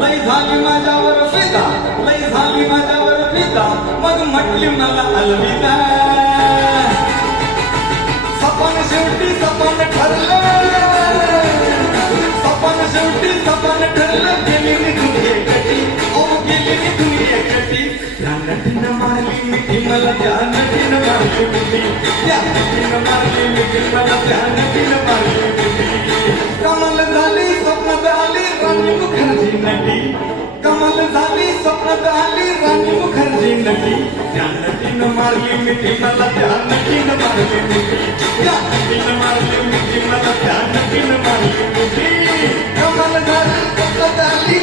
लय झाली माझ्यावर फिदा, लय झाली माझ्यावर फिदा, मग म्हटली मला अलविदा. सपन शेवटी सपन ठरलं, सपन शेवटी सपन ठरलं. गेली निघून एकटी, ओ गेली निघून एकटी. त्या नटीनं मारली मिठी मला, त्या नटीनं मारली मिठी, त्या नटीनं मारली मिठी मला, त्या नटीनं मारली मिठी. कमाल झाली स्वप्नात आली राणी मुखर्जी नटी, कमाल झाली स्वप्नात आली राणी मुखर्जी नटी. त्या नटीनं मारली मिठी मला, त्या नटीनं मारली मिठी, त्या नटीनं मारली मिठी मला, त्या नटीनं मारली मिठी. कमाल झाली स्वप्नात आली